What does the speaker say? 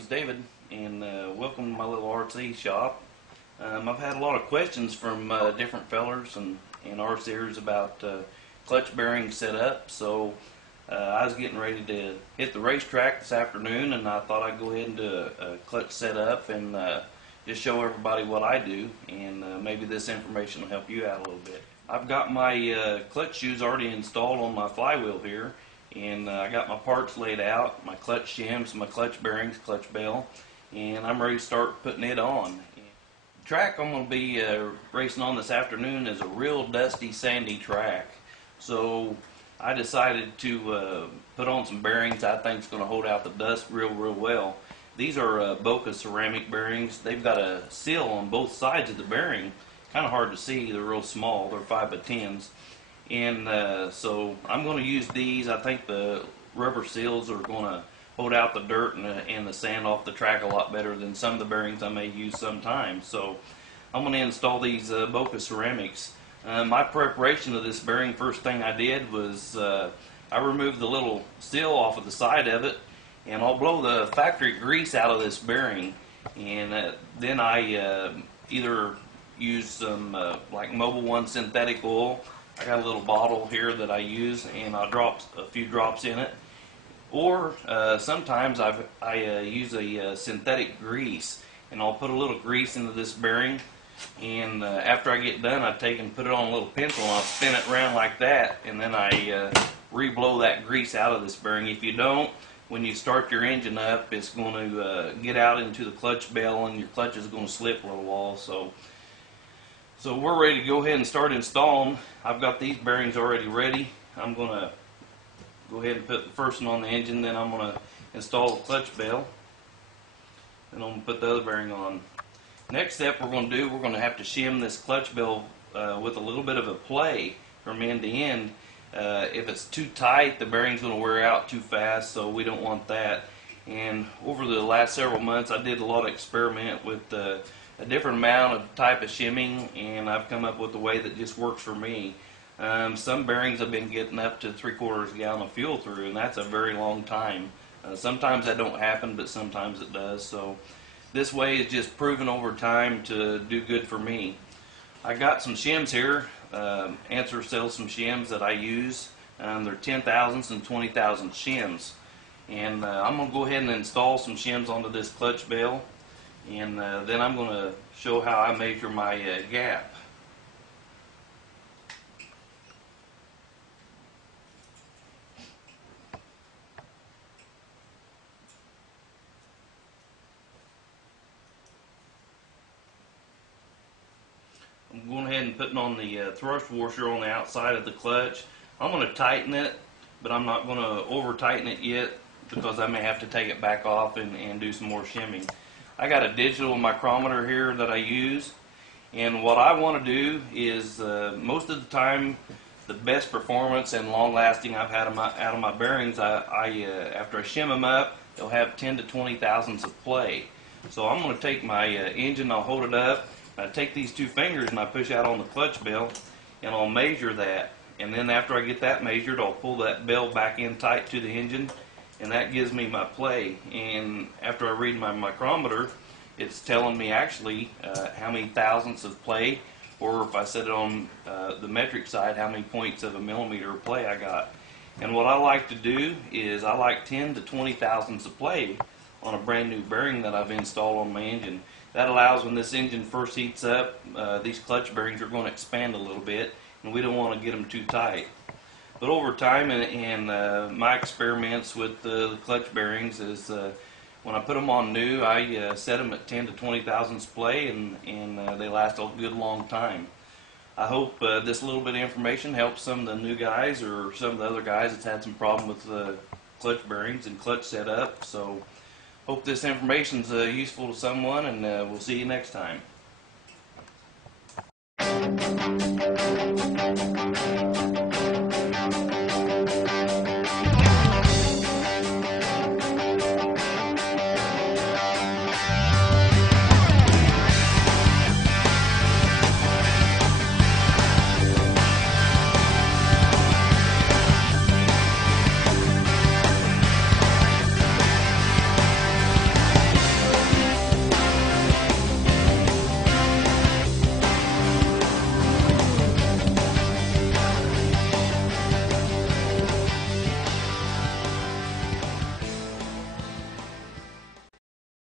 name's David, and welcome to my little RC shop. I've had a lot of questions from different fellers and RCers about clutch bearing setup, so I was getting ready to hit the racetrack this afternoon, and I thought I'd go ahead and do a clutch setup and just show everybody what I do, and maybe this information will help you out a little bit. I've got my clutch shoes already installed on my flywheel here, and I got my parts laid out, my clutch shims, my clutch bearings, clutch bell, and I'm ready to start putting it on. The track I'm going to be racing on this afternoon is a real dusty, sandy track, so I decided to put on some bearings I think is going to hold out the dust real well. These are Boca ceramic bearings. They've got a seal on both sides of the bearing. Kind of hard to see, they're real small, they're 5x10s. And so I'm going to use these. I think the rubber seals are going to hold out the dirt and the sand off the track a lot better than some of the bearings I may use sometimes. So I'm going to install these Boca ceramics. My preparation of this bearing, first thing I did was I removed the little seal off of the side of it, and I'll blow the factory grease out of this bearing, and then I either use some like Mobil 1 synthetic oil. I got a little bottle here that I use, and I'll drop a few drops in it. Or sometimes I use a synthetic grease, and I'll put a little grease into this bearing, and after I get done, I take and put it on a little pencil, and I'll spin it around like that, and then I re-blow that grease out of this bearing. If you don't, when you start your engine up, it's going to get out into the clutch bell, and your clutch is going to slip a little while. So we're ready to go ahead and start installing. I've got these bearings already ready. I'm going to go ahead and put the first one on the engine, then I'm going to install the clutch bell, and I'm going to put the other bearing on. Next step we're going to do, we're going to have to shim this clutch bell with a little bit of a play from end to end. If it's too tight, the bearing's going to wear out too fast, so we don't want that. And over the last several months, I did a lot of experiment with a different amount of type of shimming, and I've come up with a way that just works for me. Some bearings I've been getting up to 3/4 gallon of fuel through, and that's a very long time. Sometimes that don't happen, but sometimes it does. So this way is just proven over time to do good for me. I got some shims here. Answer sells some shims that I use. They're 10,000ths and 20,000 shims. And I'm going to go ahead and install some shims onto this clutch bell. And then I'm going to show how I measure my gap. I'm going ahead and putting on the thrust washer on the outside of the clutch. I'm going to tighten it, but I'm not going to over tighten it yet because I may have to take it back off and do some more shimming. I got a digital micrometer here that I use, and what I want to do is most of the time the best performance and long lasting I've had out of my bearings, after I shim them up, they'll have 10 to 20 thousandths of play. So I'm going to take my engine, I'll hold it up, I take these two fingers and I push out on the clutch bell, and I'll measure that, and then after I get that measured, I'll pull that bell back in tight to the engine, and that gives me my play. And after I read my micrometer, it's telling me actually how many thousandths of play, or if I set it on the metric side, how many points of a millimeter of play I got. And what I like to do is I like 10 to 20 thousandths of play on a brand new bearing that I've installed on my engine. That allows when this engine first heats up, these clutch bearings are going to expand a little bit, and we don't want to get them too tight. But over time and my experiments with the clutch bearings is when I put them on new, I set them at 10 to 20 thousandths play, and they last a good long time. I hope this little bit of information helps some of the new guys or some of the other guys that's had some problem with clutch bearings and clutch setup. So hope this information is useful to someone, and we'll see you next time.